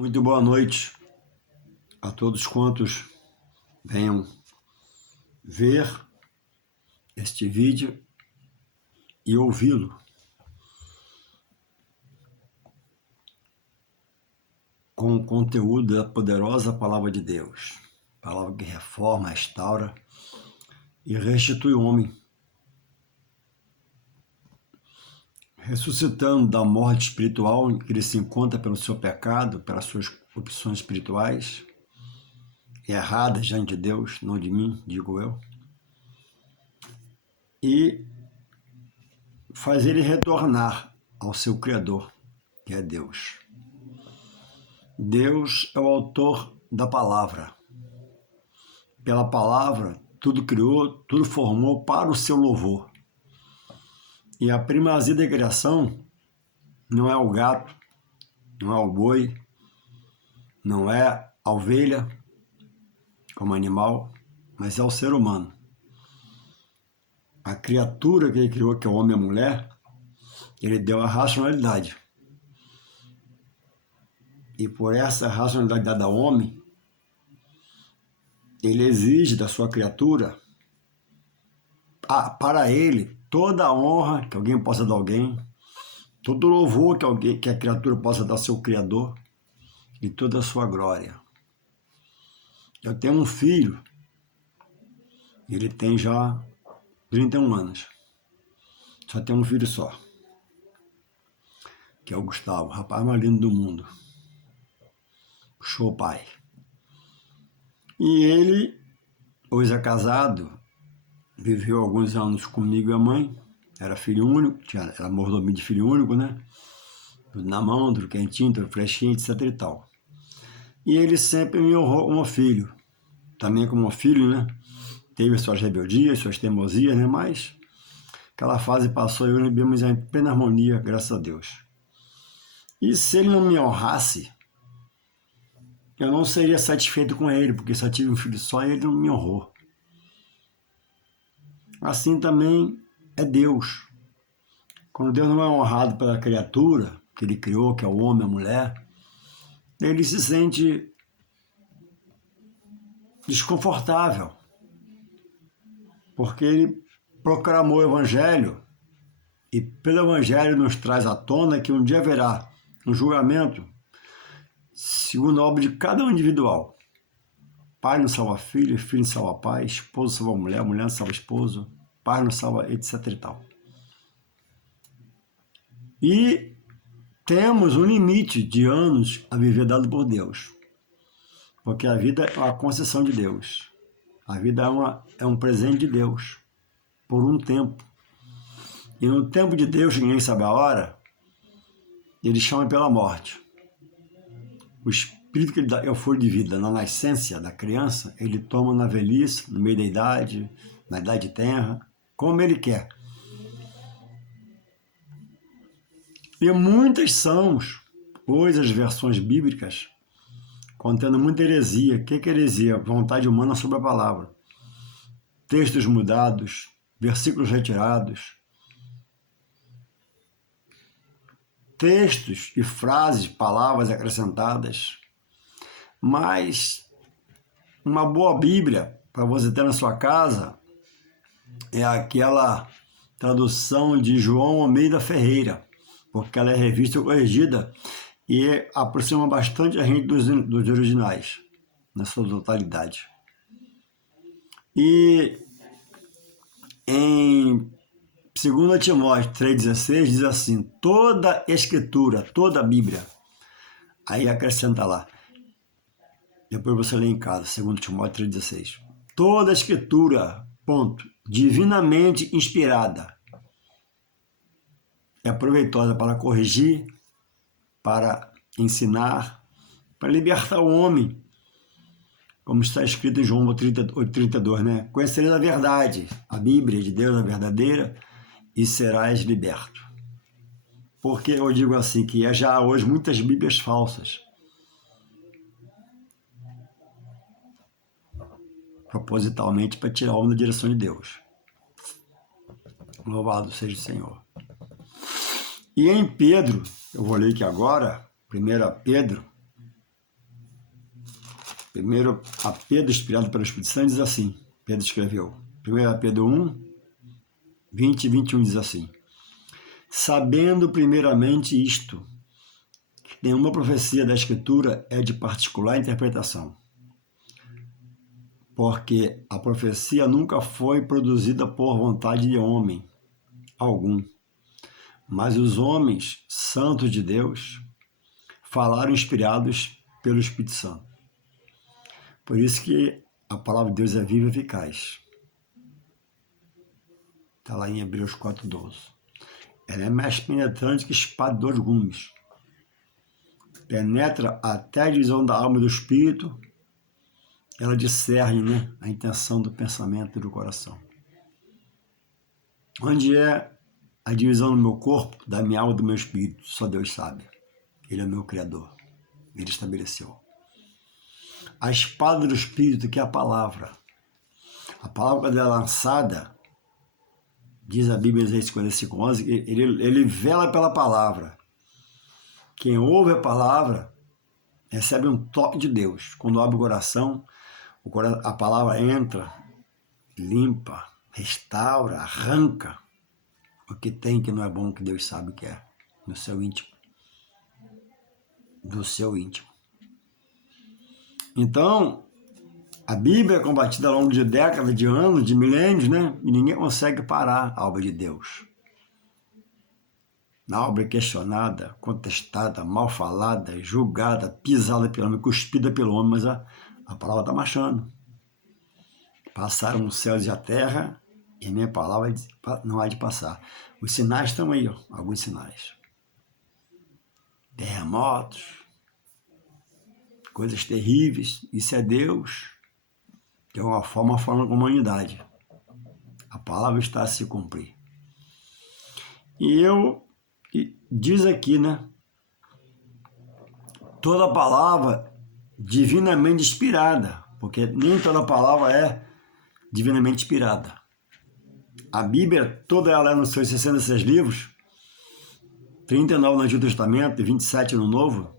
Muito boa noite a todos quantos venham ver este vídeo e ouvi-lo. Com o conteúdo da poderosa Palavra de Deus. Palavra que reforma, restaura e restitui o homem. Ressuscitando da morte espiritual em que ele se encontra pelo seu pecado, pelas suas opções espirituais, erradas diante de Deus, não de mim, digo eu, e faz ele retornar ao seu Criador, que é Deus. Deus é o autor da palavra. Pela palavra, tudo criou, tudo formou para o seu louvor. E a primazia da criação não é o gato, não é o boi, não é a ovelha como animal, mas é o ser humano. A criatura que ele criou, que é o homem e a mulher, ele deu a racionalidade. E por essa racionalidade dada ao homem, ele exige da sua criatura, para ele, toda a honra que alguém possa dar a alguém, todo o louvor que a criatura possa dar ao seu Criador, e toda a sua glória. Eu tenho um filho, ele tem já 31 anos, só tem um filho só, que é o Gustavo, o rapaz mais lindo do mundo. Show pai. E ele, hoje é casado, viveu alguns anos comigo e a mãe, era filho único, era mordomia de filho único, né? Tudo na mão, tudo quentinho, tudo fresquinho, etc e tal. E ele sempre me honrou como filho, também como filho, né? Teve suas rebeldias, suas teimosias, né? Mas aquela fase passou e hoje vivemos em plena harmonia, graças a Deus. E se ele não me honrasse, eu não seria satisfeito com ele, porque só tive um filho só e ele não me honrou. Assim também é Deus. Quando Deus não é honrado pela criatura que ele criou, que é o homem, a mulher, ele se sente desconfortável, porque ele proclamou o Evangelho e pelo Evangelho nos traz à tona que um dia haverá um julgamento segundo a obra de cada um individual. Pai não salva filho, filho não salva pai, esposo salva mulher, mulher não salva esposo, pai não salva etc e tal. E temos um limite de anos a viver dado por Deus, porque a vida é uma concessão de Deus. A vida é um presente de Deus, por um tempo. E no tempo de Deus, ninguém sabe a hora, ele chama pela morte. O espírito que ele dá é o fôlego de vida na nascença da criança, ele toma na velhice, no meio da idade, na idade tenra, como ele quer. E muitas são hoje as versões bíblicas contendo muita heresia. O que é heresia? Vontade humana sobre a palavra. Textos mudados, versículos retirados, textos e frases, palavras acrescentadas. Mas uma boa Bíblia para você ter na sua casa é aquela tradução de João Almeida Ferreira, porque ela é revista e corrigida e aproxima bastante a gente dos originais, na sua totalidade. E em 2 Timóteo 3,16 diz assim, toda escritura, toda a Bíblia, aí acrescenta lá, depois você lê em casa, 2 Timóteo 3,16, toda escritura, ponto, divinamente inspirada, é proveitosa para corrigir, para ensinar, para libertar o homem, como está escrito em João 8,32, né? Conhecereis a verdade, a Bíblia de Deus, a verdadeira, e serás liberto. Porque eu digo assim, que há já hoje muitas Bíblias falsas, propositalmente para tirar o homem da direção de Deus. Louvado seja o Senhor. E em Pedro, eu vou ler aqui agora, 1 Pedro Primeiro, a Pedro, inspirado pelo Espírito Santo, diz assim, Pedro escreveu, 1 Pedro 1, 20 e 21 diz assim, sabendo primeiramente isto, que nenhuma profecia da Escritura é de particular interpretação, porque a profecia nunca foi produzida por vontade de homem algum, mas os homens santos de Deus falaram inspirados pelo Espírito Santo. Por isso que a palavra de Deus é viva e eficaz. Está lá em Hebreus 4:12. Ela é mais penetrante que espada de 2 gumes. Penetra até a divisão da alma e do espírito. Ela discerne, né, a intenção do pensamento e do coração. Onde é a divisão do meu corpo, da minha alma e do meu espírito? Só Deus sabe. Ele é o meu Criador. Ele estabeleceu. A espada do Espírito, que é a palavra. A palavra, quando é lançada, diz a Bíblia, Isaías 55:11, ele vela pela palavra. Quem ouve a palavra recebe um toque de Deus. Quando abre o coração, a palavra entra, limpa, restaura, arranca o que tem que não é bom, que Deus sabe que é, no seu íntimo. Do seu íntimo. Então, a Bíblia é combatida ao longo de décadas, de anos, de milênios, né? E ninguém consegue parar a obra de Deus. A obra é questionada, contestada, mal falada, julgada, pisada pelo homem, cuspida pelo homem, mas a palavra está marchando. Passaram os céus e a terra, e a minha palavra não há de passar. Os sinais estão aí, ó, alguns sinais. Terremotos, coisas terríveis, isso é Deus, de alguma forma falando com a humanidade. A palavra está a se cumprir. E diz aqui, né? Toda palavra divinamente inspirada, porque nem toda palavra é divinamente inspirada. A Bíblia, toda ela é nos seus 66 livros, 39 no Antigo Testamento e 27 no Novo,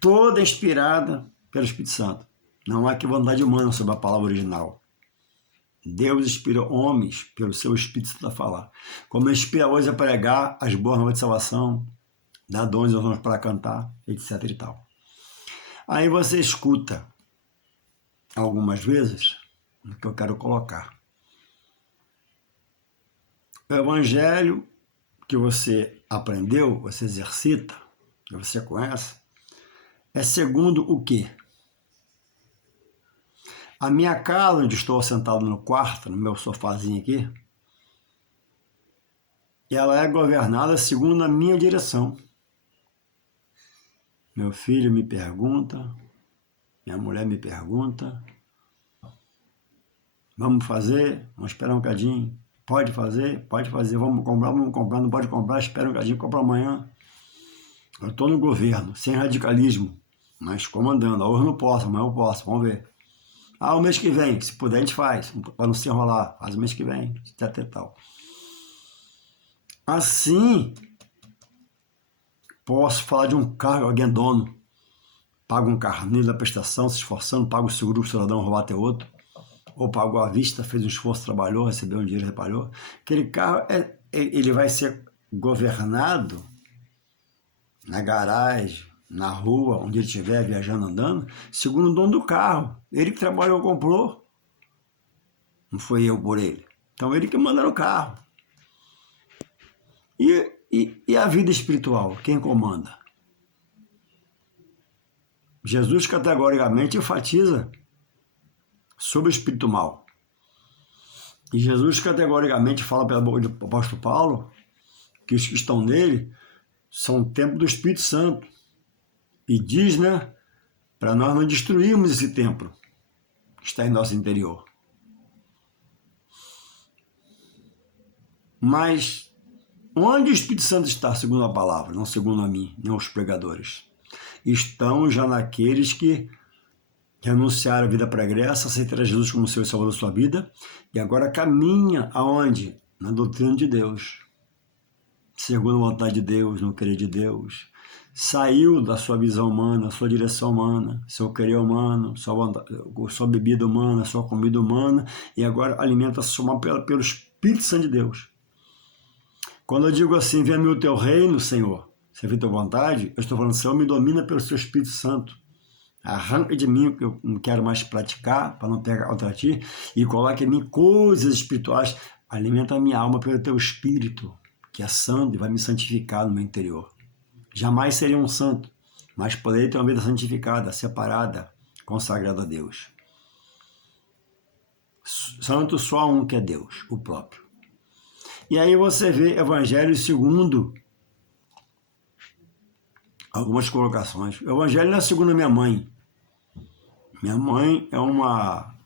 toda inspirada pelo Espírito Santo. Não há que vontade humana sobre a palavra original. Deus inspira homens pelo seu Espírito Santo a falar. Como inspira hoje a pregar as boas novas de salvação, dar dons aos homens para cantar, etc. e tal. Aí você escuta algumas vezes o que eu quero colocar. O evangelho que você aprendeu, você exercita, que você conhece, é segundo o quê? A minha casa, onde estou sentado no quarto, no meu sofazinho aqui, ela é governada segundo a minha direção. Meu filho me pergunta, minha mulher me pergunta, vamos fazer? Vamos esperar um bocadinho. Pode fazer? Pode fazer. Vamos comprar, não pode comprar, espera um bocadinho, compra amanhã. Eu estou no governo, sem radicalismo, mas comandando. Hoje não posso, amanhã eu posso, vamos ver. O mês que vem, se puder a gente faz, para não se enrolar, faz o mês que vem, etc e tal. Assim, posso falar de um carro, alguém é dono, paga um carnê da prestação, se esforçando, paga o seguro para o cidadão roubar até outro, ou pagou à vista, fez um esforço, trabalhou, recebeu um dinheiro, reparou. Aquele carro, ele vai ser governado na garagem, na rua, onde ele estiver viajando, andando, segundo o dono do carro. Ele que trabalhou, comprou. Não foi eu por ele. Então, ele que manda no carro. E a vida espiritual? Quem comanda? Jesus categoricamente enfatiza sobre o espírito mal. E Jesus categoricamente fala pela boca do apóstolo Paulo que os que estão nele são o templo do Espírito Santo. E diz, né, para nós não destruirmos esse templo que está em nosso interior. Mas onde o Espírito Santo está, segundo a palavra, não segundo a mim, nem os pregadores? Estão já naqueles que renunciaram à vida pregressa, aceitaram Jesus como Senhor e Salvador da sua vida, e agora caminha aonde? Na doutrina de Deus. segundo a vontade de Deus, no querer de Deus. Saiu da sua visão humana, sua direção humana, seu querer humano, sua bebida humana, sua comida humana, e agora alimenta-se pelo Espírito Santo de Deus. Quando eu digo assim, venha a mim o teu reino, Senhor, servir a tua vontade, eu estou falando, Senhor, me domina pelo seu Espírito Santo. Arranca de mim o que eu não quero mais praticar, para não pegar contra ti, e coloque em mim coisas espirituais. Alimenta a minha alma pelo teu Espírito, que é santo e vai me santificar no meu interior. Jamais serei um santo, mas poderei ter uma vida santificada, separada, consagrada a Deus. Santo só um que é Deus, o próprio. E aí você vê Evangelho segundo algumas colocações. O Evangelho não é segundo minha mãe. Minha mãe é uma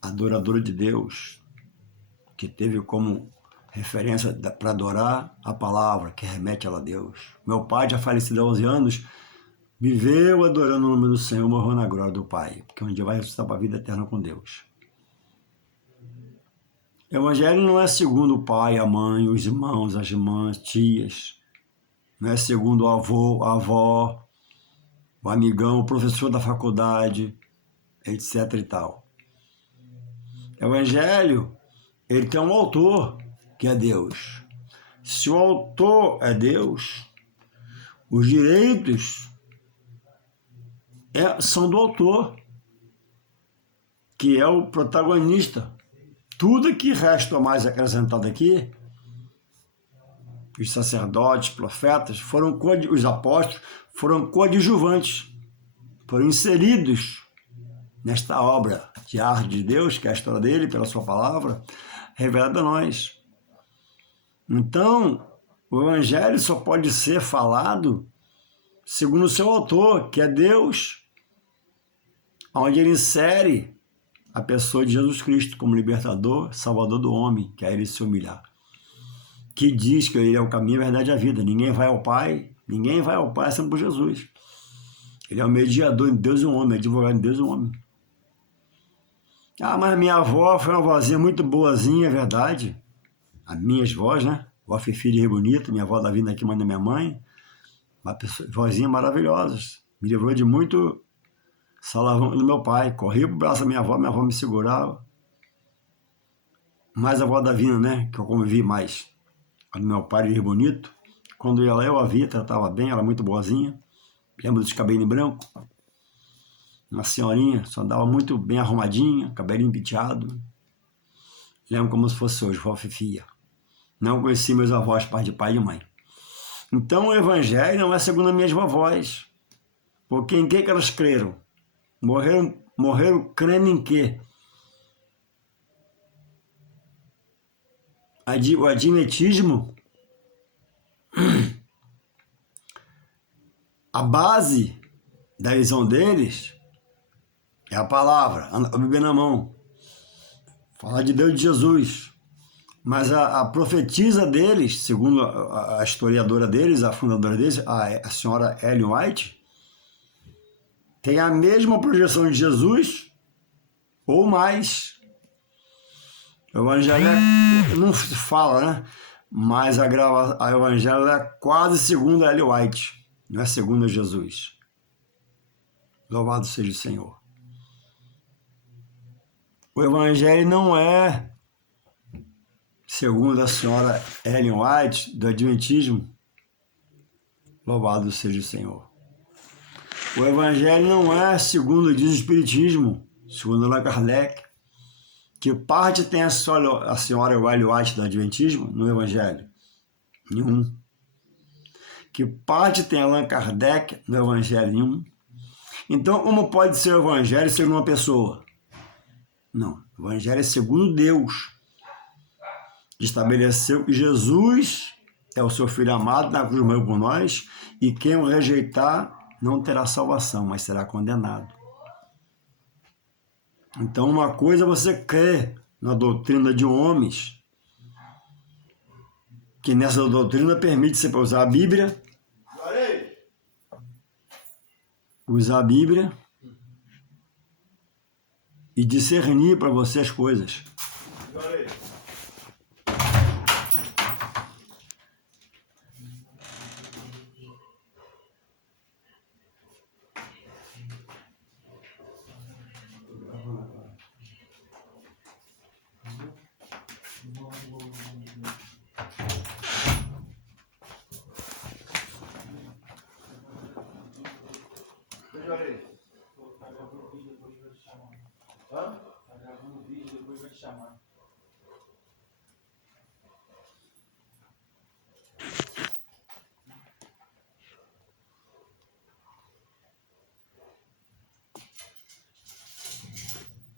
adoradora de Deus, que teve como referência para adorar a palavra, que remete ela a Deus. Meu pai, já falecido há 11 anos, viveu adorando o nome do Senhor, morreu na glória do Pai, porque um dia vai ressuscitar para a vida eterna com Deus. O Evangelho não é segundo o pai, a mãe, os irmãos, as irmãs, tias. Não é segundo o avô, a avó, o amigão, o professor da faculdade, etc e tal. O Evangelho, ele tem um autor, que é Deus. Se o autor é Deus, os direitos são do autor, que é o protagonista. Tudo que resta mais acrescentado aqui, os sacerdotes, profetas, os apóstolos, foram coadjuvantes, foram inseridos nesta obra de arte de Deus, que é a história dele, pela sua palavra, revelada a nós. Então, o Evangelho só pode ser falado segundo o seu autor, que é Deus, onde ele insere a pessoa de Jesus Cristo como libertador, salvador do homem, que é ele se humilhar. Que diz que ele é o caminho, a verdade e a vida. Ninguém vai ao Pai sendo por Jesus. Ele é o mediador entre Deus e o homem, advogado entre Deus e o homem. Ah, mas minha avó foi uma vozinha muito boazinha, é verdade. As minhas vós, né? Vó Fifi de Rio Bonito, minha avó Davina aqui manda minha mãe. Uma vozinha maravilhosa. Me livrou de muito salavão do meu pai. Corri pro braço da minha avó me segurava. Mais a avó Davina, né? Que eu convivi mais. A do meu pai de Rio Bonito. Quando ia lá, eu a via, tratava bem, ela muito boazinha. Lembro dos cabelinhos brancos. Uma senhorinha, só andava muito bem arrumadinha, cabelinho penteado. Lembro como se fosse hoje, vó Fifia. Não conheci meus avós, pai de mãe. Então o Evangelho não é segundo as minhas vovós. Porque em que elas creram? Morreram crendo em quê? O adventismo, a base da visão deles é a palavra, a Bíblia na mão. Falar de Deus e de Jesus. Mas a profetisa deles, segundo a historiadora deles, a fundadora deles, a senhora Ellen White, tem a mesma projeção de Jesus ou mais. O Evangelho não se fala, né? Mas a Evangelho é quase segundo a Ellen White, não é segundo a Jesus. Louvado seja o Senhor. O Evangelho não é segundo a senhora Ellen White, do Adventismo. Louvado seja o Senhor. O Evangelho não é segundo diz o Espiritismo, segundo Allan Kardec. Que parte tem a senhora Ellen White do Adventismo no Evangelho? Nenhum. Que parte tem Allan Kardec no Evangelho? Nenhum. Então, como pode ser o Evangelho segundo uma pessoa? Não. O Evangelho é segundo Deus. Estabeleceu que Jesus é o seu Filho amado, na cruz morreu por nós, e quem o rejeitar não terá salvação, mas será condenado. Então, uma coisa é você crê na doutrina de homens, que nessa doutrina permite você usar a Bíblia, e discernir para você as coisas. que hora é isso? Tá gravando o vídeo, depois vai te chamar. Hã? Tá gravando o vídeo, depois vai te chamar.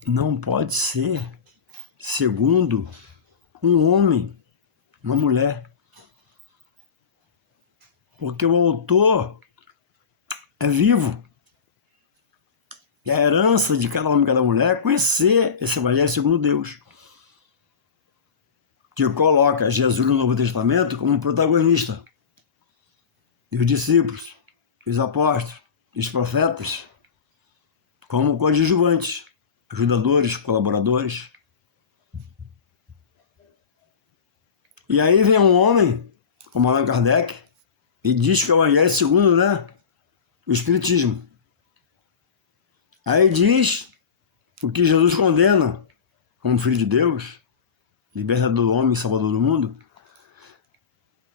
Não pode ser segundo um homem, uma mulher. Porque o autor é vivo. E a herança de cada homem e cada mulher é conhecer esse evangelho segundo Deus. Que coloca Jesus no Novo Testamento como protagonista. E os discípulos, os apóstolos, os profetas, como coadjuvantes, ajudadores, colaboradores. E aí vem um homem, como Allan Kardec, e diz que o evangelho é segundo, o Espiritismo. Aí diz o que Jesus condena como Filho de Deus, libertador do homem, salvador do mundo,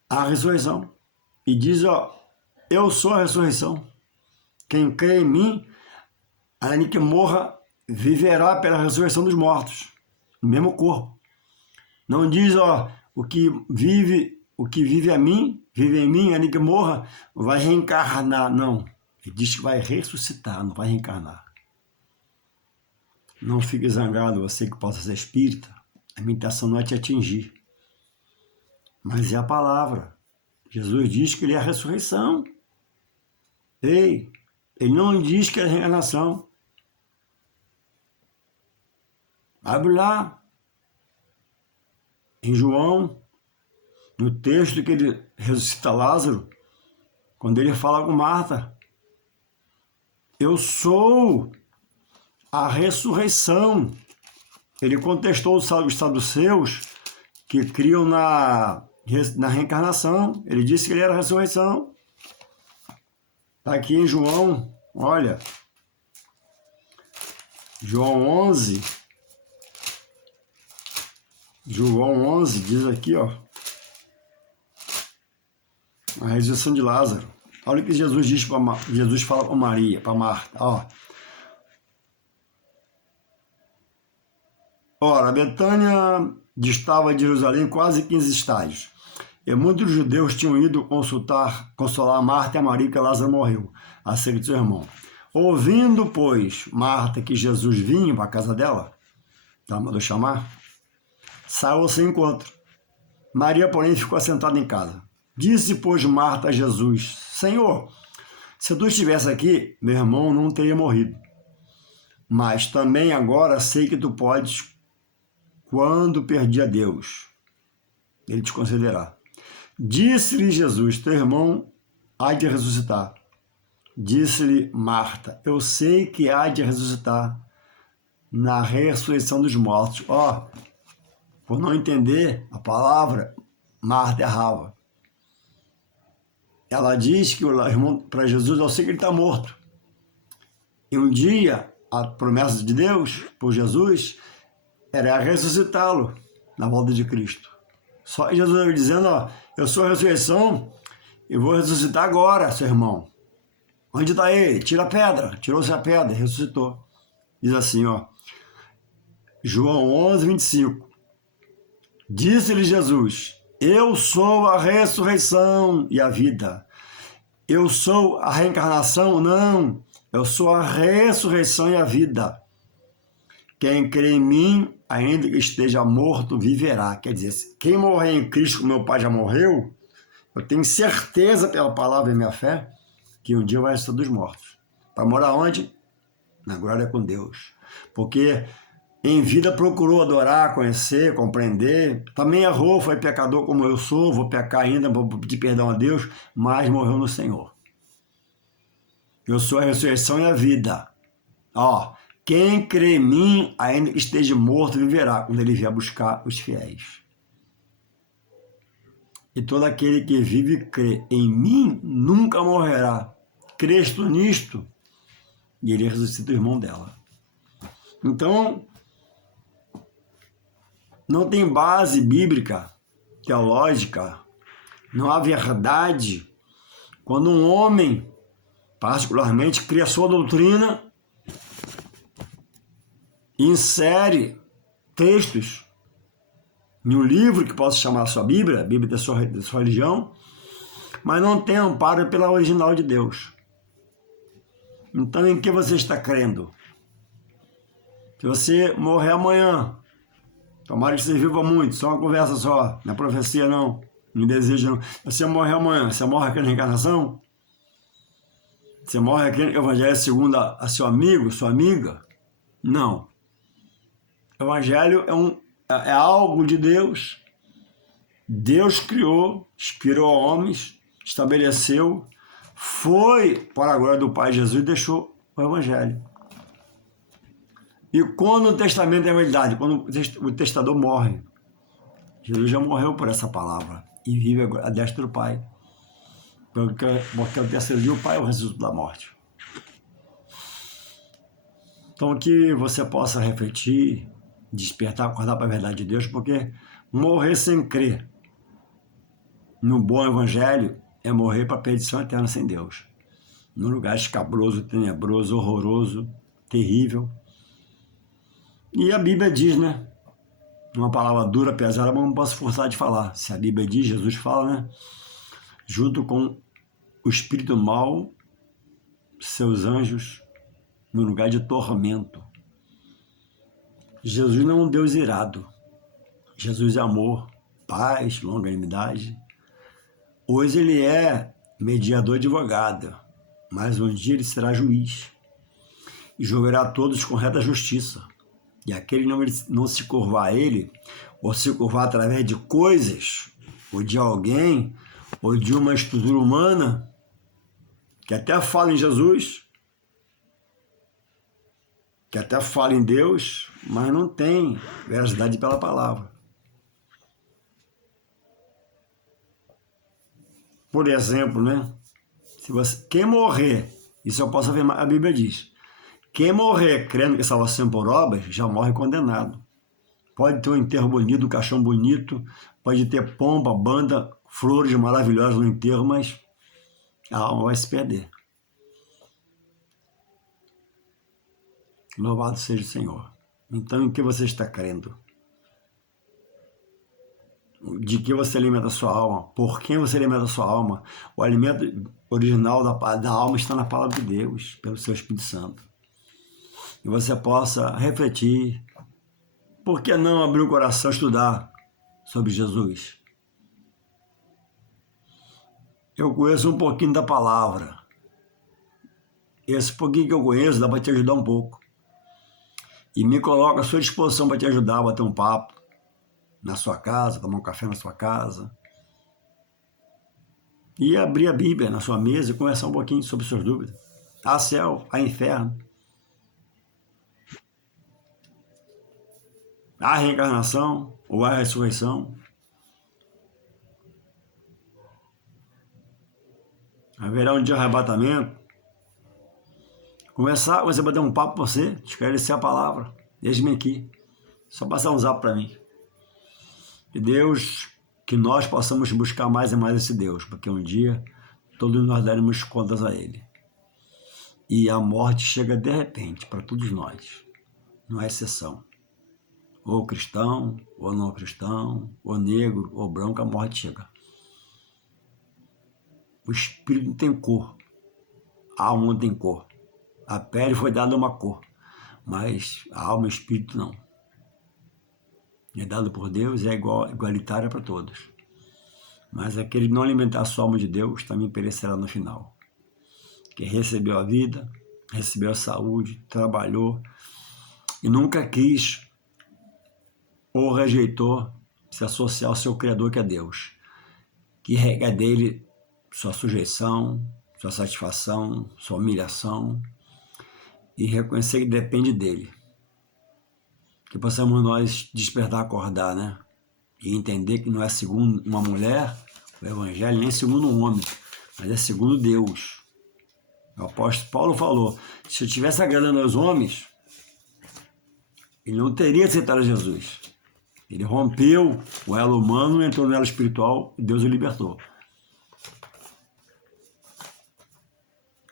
a ressurreição. E diz, eu sou a ressurreição. Quem crê em mim, ainda que morra, viverá pela ressurreição dos mortos, no mesmo corpo. Não diz, o que vive a mim, vive em mim, ainda que morra, vai reencarnar. Não. Ele diz que vai ressuscitar, não vai reencarnar. Não fique zangado, você que possa ser espírita. A minha intenção não é te atingir, mas é a palavra. Jesus diz que ele é a ressurreição. Ei, ele não diz que é a reencarnação. Abre lá, em João, no texto que ele ressuscita Lázaro, quando ele fala com Marta, eu sou a ressurreição. Ele contestou os saduceus que criam na reencarnação. Ele disse que ele era a ressurreição. Está aqui em João, olha, João 11 diz aqui, a ressurreição de Lázaro. Olha o que Jesus diz Jesus fala para Maria, para Marta, Ora, Betânia distava de Jerusalém quase 15 estádios, e muitos judeus tinham ido consolar Marta e a Maria que Lázaro morreu, acerca de seu irmão. Ouvindo, pois, Marta que Jesus vinha para a casa dela, mandou chamar, saiu ao seu encontro. Maria, porém, ficou assentada em casa. Disse, pois, Marta a Jesus, Senhor, se tu estivesse aqui, meu irmão não teria morrido. Mas também agora sei que tu podes, quando perdi a Deus, ele te concederá. Disse-lhe Jesus, teu irmão há de ressuscitar. Disse-lhe Marta, eu sei que há de ressuscitar na ressurreição dos mortos. Por não entender a palavra, Marta errava. Ela diz que o irmão, para Jesus, eu sei que ele está morto. E um dia, a promessa de Deus, por Jesus, era ressuscitá-lo na volta de Cristo. Só Jesus dizendo, eu sou a ressurreição e vou ressuscitar agora, seu irmão. Onde está ele? Tira a pedra. Tirou-se a pedra, ressuscitou. Diz assim, João 11, 25. Disse-lhe Jesus, eu sou a ressurreição e a vida. Eu sou a reencarnação? Não. Eu sou a ressurreição e a vida. Quem crê em mim, ainda que esteja morto, viverá. Quer dizer, quem morrer em Cristo, como meu pai já morreu, eu tenho certeza pela palavra e minha fé, que um dia vai ressuscitar dos mortos. Para morar onde? Na glória com Deus. Porque em vida procurou adorar, conhecer, compreender. Também errou, foi pecador como eu sou, vou pecar ainda, vou pedir perdão a Deus, mas morreu no Senhor. Eu sou a ressurreição e a vida. Quem crê em mim, ainda que esteja morto, viverá, quando ele vier buscar os fiéis. E todo aquele que vive e crê em mim, nunca morrerá. Crês nisto? E ele ressuscita o irmão dela. Então, não tem base bíblica, teológica, não há verdade. Quando um homem particularmente, cria sua doutrina e insere textos em um livro que possa chamar a sua Bíblia, a Bíblia da sua religião, mas não tem amparo pela original de Deus. Então, em que você está crendo? Se você morrer amanhã, tomara que você viva muito, só uma conversa só, não é profecia não, não deseja não. Se você morrer amanhã, você morre aqui na reencarnação? Você morre aqui no Evangelho segundo a seu amigo, sua amiga? Não. O Evangelho é algo de Deus. Deus criou, inspirou homens, estabeleceu, foi para a glória do Pai Jesus e deixou o Evangelho. E quando o testamento é verdade, quando o testador morre, Jesus já morreu por essa palavra e vive a destra do Pai. Porque o terceiro dia o Pai é o resultado da morte. Então que você possa refletir, despertar, acordar para a verdade de Deus, porque morrer sem crer no bom Evangelho é morrer para a perdição eterna sem Deus. Num lugar escabroso, tenebroso, horroroso, terrível. E a Bíblia diz, né? Uma palavra dura, pesada, mas não posso forçar de falar. Se a Bíblia diz, Jesus fala, né? Junto com o espírito mau, seus anjos, no lugar de tormento. Jesus não é um Deus irado. Jesus é amor, paz, longanimidade. Hoje ele é mediador e advogado, mas um dia ele será juiz e julgará a todos com reta justiça. E aquele não se curvar a ele, ou se curvar através de coisas, ou de alguém, ou de uma estrutura humana, que até fala em Jesus, que até fala em Deus, mas não tem veracidade pela palavra. Por exemplo, né? Quem morrer, isso eu posso afirmar, a Bíblia diz, quem morrer crendo que é salvação por obras, já morre condenado. Pode ter um enterro bonito, um caixão bonito, pode ter pompa, banda, flores maravilhosas no enterro, mas a alma vai se perder. Louvado seja o Senhor. Então, em que você está crendo? De que você alimenta a sua alma? Por quem você alimenta a sua alma? O alimento original da alma está na palavra de Deus, pelo seu Espírito Santo. E você possa refletir. Por que não abrir o coração e estudar sobre Jesus? Eu conheço um pouquinho da palavra. Esse pouquinho que eu conheço dá para te ajudar um pouco. E me coloco à sua disposição para te ajudar a bater um papo na sua casa, tomar um café na sua casa. E abrir a Bíblia na sua mesa e conversar um pouquinho sobre suas dúvidas. Há céu, há inferno. Há reencarnação ou há ressurreição. Haverá um dia de arrebatamento. Começar, você bater um papo com você, esclarecer a palavra. Deixe-me aqui. Só passar um zap para mim. E Deus, que nós possamos buscar mais e mais esse Deus, porque um dia todos nós daremos contas a Ele. E a morte chega de repente para todos nós. Não há exceção. Ou cristão, ou não cristão, ou negro, ou branco, a morte chega. O espírito não tem cor. A alma não tem cor. A pele foi dada uma cor, mas a alma e o espírito não. É dado por Deus, é igualitária para todos. Mas aquele que não alimentar a sua alma de Deus também perecerá no final. Que recebeu a vida, recebeu a saúde, trabalhou e nunca quis ou rejeitou se associar ao seu Criador, que é Deus. Que rega dele sua sujeição, sua satisfação, sua humilhação, e reconhecer que depende dele. Que possamos nós despertar, acordar, né? E entender que não é segundo uma mulher, o Evangelho, nem segundo um homem, mas é segundo Deus. O apóstolo Paulo falou, se eu estivesse agradando aos homens, ele não teria aceitado Jesus. Ele rompeu o elo humano, entrou no elo espiritual e Deus o libertou.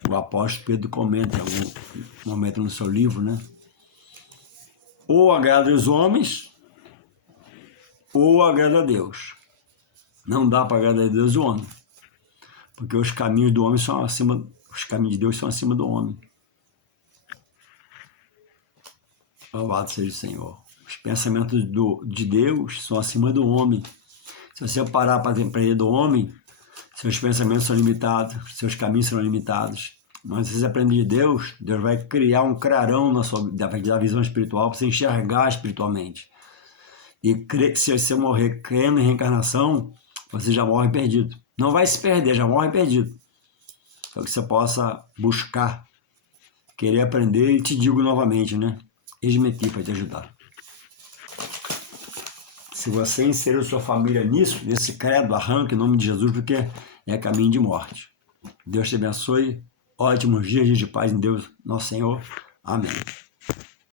o apóstolo Pedro comenta em algum momento no seu livro, né? Ou agrada os homens, ou agrada a Deus. Não dá para agradar a Deus e o homem, porque os caminhos do homem são acima, os caminhos de Deus são acima do homem. Louvado seja o Senhor. Os pensamentos de Deus são acima do homem. Se você parar para depender do homem, seus pensamentos são limitados, seus caminhos serão limitados. Mas se você aprender de Deus, Deus vai criar um clarão na sua vida, vai te dar visão espiritual para você enxergar espiritualmente. E se você morrer crendo em reencarnação, você já morre perdido. Não vai se perder, já morre perdido. Para que você possa buscar, querer aprender, e te digo novamente, né? Eis-me aqui para te ajudar. Se você inserir sua família nisso, nesse credo, arranque em nome de Jesus, porque é caminho de morte. Deus te abençoe. Ótimos dias de paz em Deus, nosso Senhor. Amém.